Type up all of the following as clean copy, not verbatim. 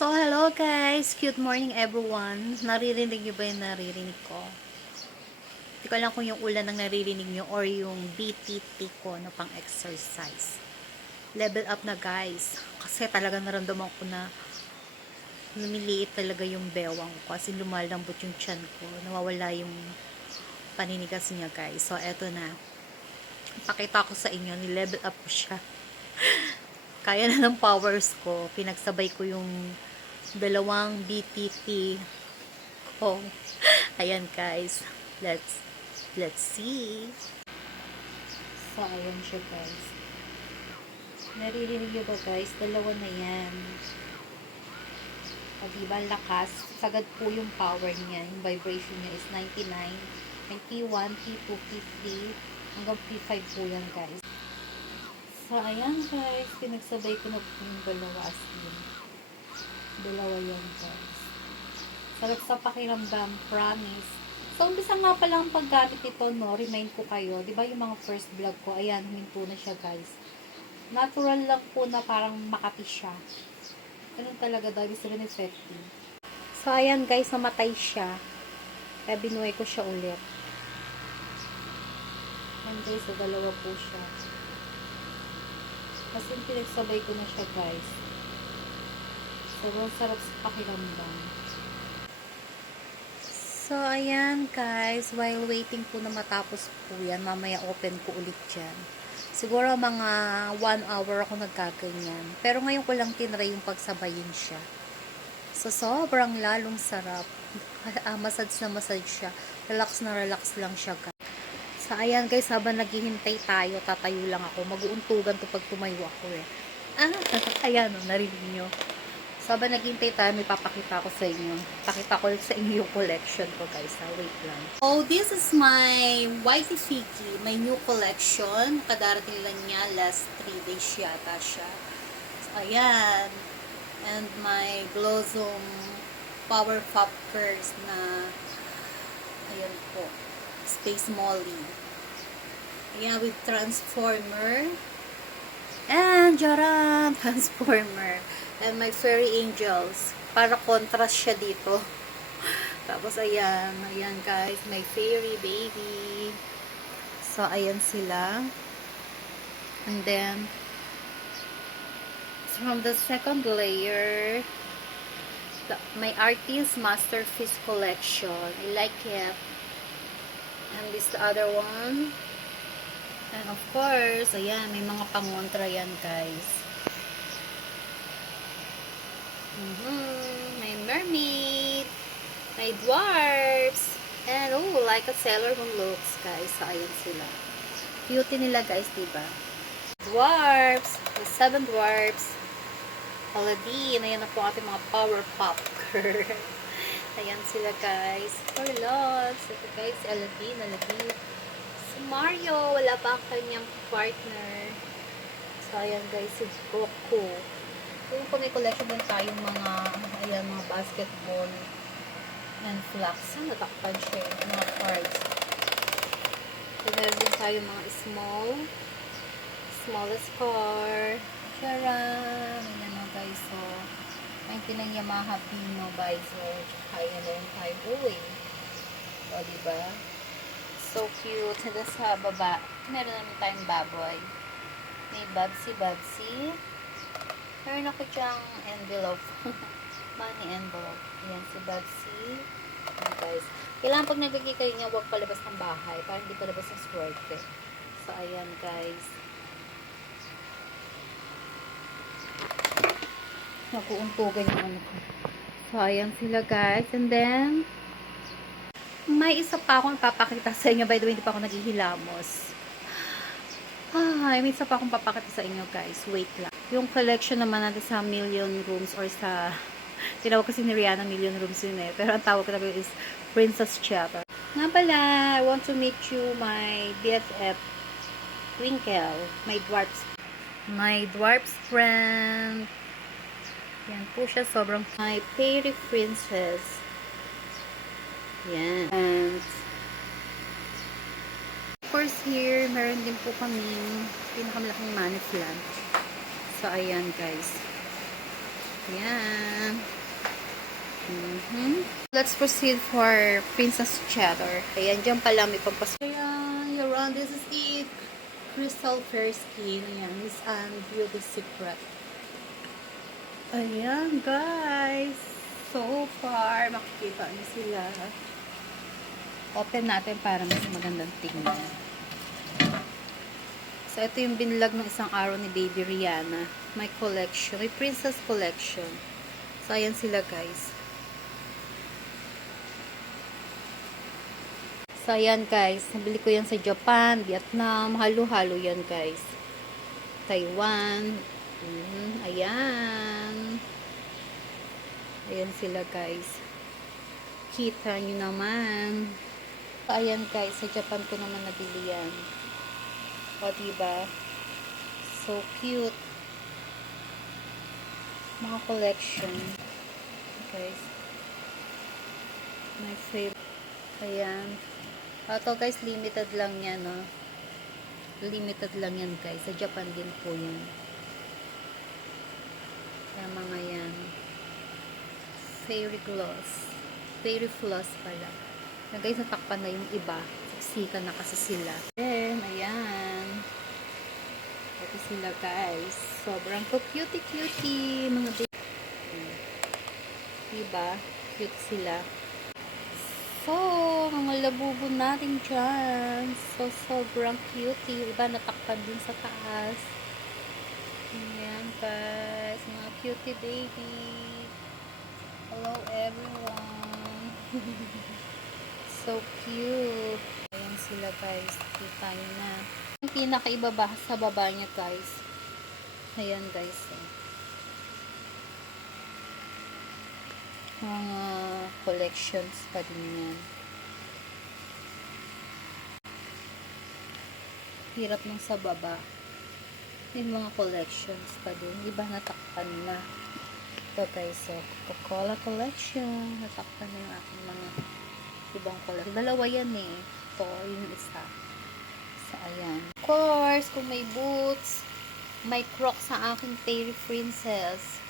So, hello guys! Good morning everyone! Naririnig nyo ba yung naririnig ko? Hindi ko alam kung yung ulan ang naririnig nyo or yung BTT ko na pang exercise. Level up na guys. Kasi talaga naramdaman ko na lumiliit talaga yung bewang ko. Kasi lumalambot yung tiyan ko. Nawawala yung paninigas niya guys. So, eto na. Pakita ko sa inyo, ni-level up ko siya. Kaya na ng powers ko. Pinagsabay ko yung dalawang BTT. Oh, ayan guys. Let's see. So, ayan siya guys. Naririnig nyo ba guys? Dalawa na yan. O diba, lakas. Sagad po yung power niya. Yung vibration niya is 99, 91, P2, P3, hanggang P5 po yan guys. So, ayan guys. Pinagsabay ko na po yung dalawa as in. Dalawa yan guys. Sarap sa pakiramdam, promise. So, umpisa nga pala ang paggamit ito, no? Remind ko kayo. Diba yung mga first vlog ko? Ayan, huminto na siya, guys. Natural lang po na parang makati siya. Ganun talaga daw, is rin effective. So, ayan, guys, namatay siya. Kaya binuhay ko siya ulit. Ayan, guys, so dalawa po siya. Kasi pinagsabay ko na siya, guys. Sobrang sarap sa pakiramdam. So, ayan guys, while waiting po na matapos po yan, mamaya open ko ulit dyan. Siguro mga 1 hour ako nagkaganyan. Pero ngayon ko lang tinry yung pagsabayin siya. So, sobrang lalong sarap. Massage na massage siya. Relax na relax lang siya guys. So, ayan guys, habang naghihintay tayo, tatayo lang ako. Mag-uuntugan to pag tumayo ako eh. Ayan o, narinig nyo. So, habang naghihintay tayo, may papakita ko sa inyo. Pakita ko sa inyo yung collection ko, guys. Wait lang. Oh, this is my Whitey Fiki, my new collection. Kadarating lang niya, last 3 days yata siya. So, ayan. And my Blossom Power Pop Curse na, ayan po, Space Molly. Ayan, with Transformer. And, jaran! Transformer. And my fairy angels. Para contrast siya dito. Tapos, ayan. Ayan, guys. My fairy baby. So, ayan sila. And then, from the second layer, my Artist Masterpiece Collection. I like it. And this the other one. And of course, ayan. May mga pangontra yan, guys. My mermaid, my dwarfs, and oh, like a Sailor Moon looks, guys. So, ayan sila. Cutie nila, guys, diba? Dwarfs, the 7 dwarfs, Aladdin, ayan na po ating mga power pop girl. Ayan sila, guys. For loves. Ito, guys, Aladdin. Si Mario, wala pa ang kanyang partner. So, ayan, guys, si Goku. Yung po may collection din tayong mga, ayan, mga basketball and flags. Natakpan siya yung mga cards. So, meron din tayong mga smallest car. Charan! Ayan o guys. So, may tinang Yamaha Pino Visor. Tsaka ayan na yung tayo uwi. O, diba? So cute. Hanggang sa baba, meron naman tayong baboy. May Babsy. Meron ako dyang envelope. Money envelope. Ayan, si Babsy. Ayan, guys. Kailangan pag nagbigay kayo niya, huwag palabas ng bahay. Para hindi palabas ng swerte. So, ayan, guys. Nakuuntugan yung ano ko. So, ayan sila, guys. And then, may isa pa akong papakita sa inyo. By the way, hindi pa ako naghihilamos. May isa pa akong papakita sa inyo, guys. Wait lang. Yung collection naman natin sa Million Rooms or sa, tinawag kasi ni Rihanna Million Rooms yun eh. Pero ang tawag ko talaga is Princess Chatter. Nga pala, I want to meet you my BFF Twinkle. My dwarf's friend. Yan po siya, sobrang my fairy princess. Yan. And of course here, meron din po kaming pinakamalaking money plant. So, ayan guys. Yan. Let's proceed for Princess Cheddar. Ayan, dyan pala may pampas. Ayan, around this is it. Crystal Fair Skin. Ayan, Miss Anne Beauty Secret. Ayan, guys. So far, makikita niyo sila. Open natin para mas magandang tingnan. So, ito yung binlog ng isang araw ni Baby Rihanna. May collection. May princess collection. So, ayan sila, guys. So, ayan, guys. Nabili ko yan sa Japan, Vietnam. Halo-halo yan, guys. Taiwan. Ayan. Ayan sila, guys. Kita nyo naman. So, ayan, guys. Sa Japan ko naman nabili yan. O, diba? So cute. Mga collection. Guys. My favorite. Ayan. Ito, guys, limited lang yan, no? Limited lang yan, guys. Sa Japan din po yan. Kaya mga yan. Fairy gloss. Fairy floss pala. Na, guys, natakpan na yung iba. Siksikan na kasi sila. Then, ayan. Ito sila, guys. Sobrang cutie-cutie. Mga baby. Diba? Cute sila. So, mga labubo natin dyan. So, sobrang cutie. Yung iba natakpan din sa taas. Ayan, guys. Mga cutie baby. Hello, everyone. So cute. Ayan sila, guys. Kita nyo na. Yung pinakaiba sa baba niya, guys. Ayan, guys. Mga collections pa din yan. Hirap nung sa baba. Yung mga collections pa din. Iba natakpan na. Ito, guys. So, Coca-Cola collection. Natakpan na yung aking mga ibang collection. Dalawa yan eh. Ito, yung isa. So, ayan. Of course, kung may boots, may crocs sa aking Fairy Princess.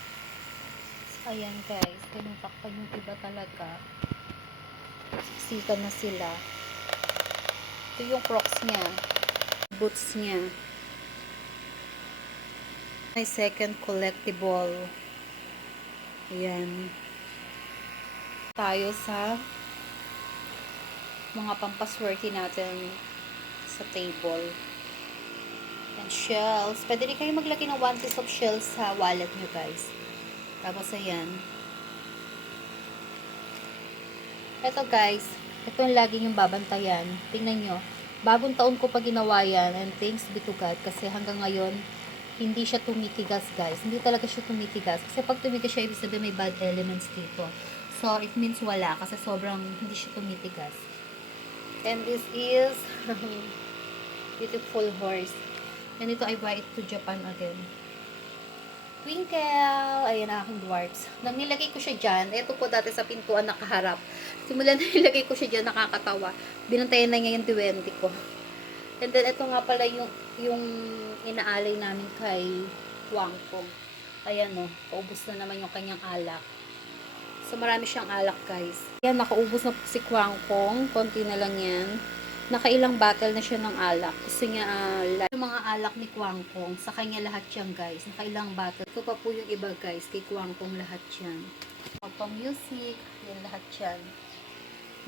So, ayan, guys. Tinutakpan yung iba talaga. Siksikan na sila. Ito yung crocs niya. Boots niya. My second collectible. Ayan. Tayo sa mga pampaswerte natin sa table. And shells. Pwede rin kayo maglagay ng 1 piece of shells sa wallet nyo, guys. Tapos, ayan. Ito, guys. Ito yung lagi yung babantayan. Tingnan nyo. Bagong taon ko pa ginawa yan. And thanks be to God. Kasi hanggang ngayon, hindi siya tumitigas, guys. Hindi talaga siya tumitigas. Kasi pag tumigas siya, ibig sabihin may bad elements dito. So, it means wala. Kasi sobrang hindi siya tumitigas. And this is beautiful horse. And ito, I buy it to Japan again. Twinkle! Ayan ang aking dwarfs. Nang nilagay ko siya dyan, ito po dati sa pintuan nakaharap. Simula na nilagay ko siya dyan, nakakatawa. Binantayan na ngayon 20 ko. And then, ito nga pala yung inaalay namin kay Wangpong. Ayan o, paubos na naman yung kanyang alak. So, marami siyang alak, guys. Ayan, nakaubos na po si Wangpong. Konti na lang yan. Nakailang bottle na siya ng alak. Gusto niya, yung mga alak ni Wangpong, sa kanya lahat yan, guys. Nakailang bottle. Ito pa po yung iba, guys. Kay Wangpong lahat yan. Auto music, yan lahat yan.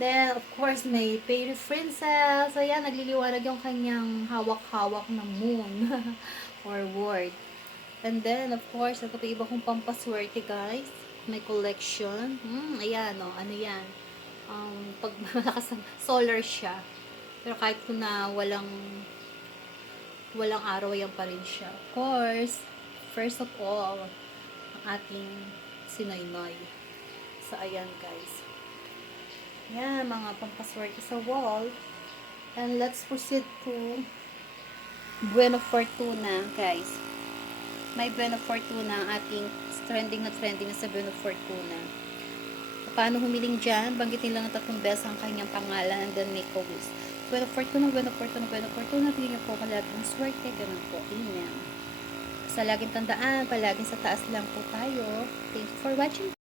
Then, of course, may Fairy Princess. Ayan, nagliliwanag yung kanyang hawak-hawak na moon. Or word. And then, of course, ito pa iba kong pampaswerte, guys. May collection. Ayan, o. Ano yan? Pag malakas ang solar siya. Pero kahit po na walang araw, yan pa rin siya. Of course, first of all, ang ating sinoy-noy. So, ayan, guys. Yan, mga pampaswerte sa wall. And let's proceed to Buena Fortuna, guys. May Buena Fortuna, ang ating trending na sa Buena Fortuna. Paano humiling dyan? Banggitin lang ng 3 beses ang kanyang pangalan and then make a wish. Buena Fortuna, Buena Fortuna, Buena Fortuna. Tingnan niyo po kalaging swerte. Ganun po. Amen. Sa laging tandaan, palaging sa taas lang po tayo. Thank you for watching.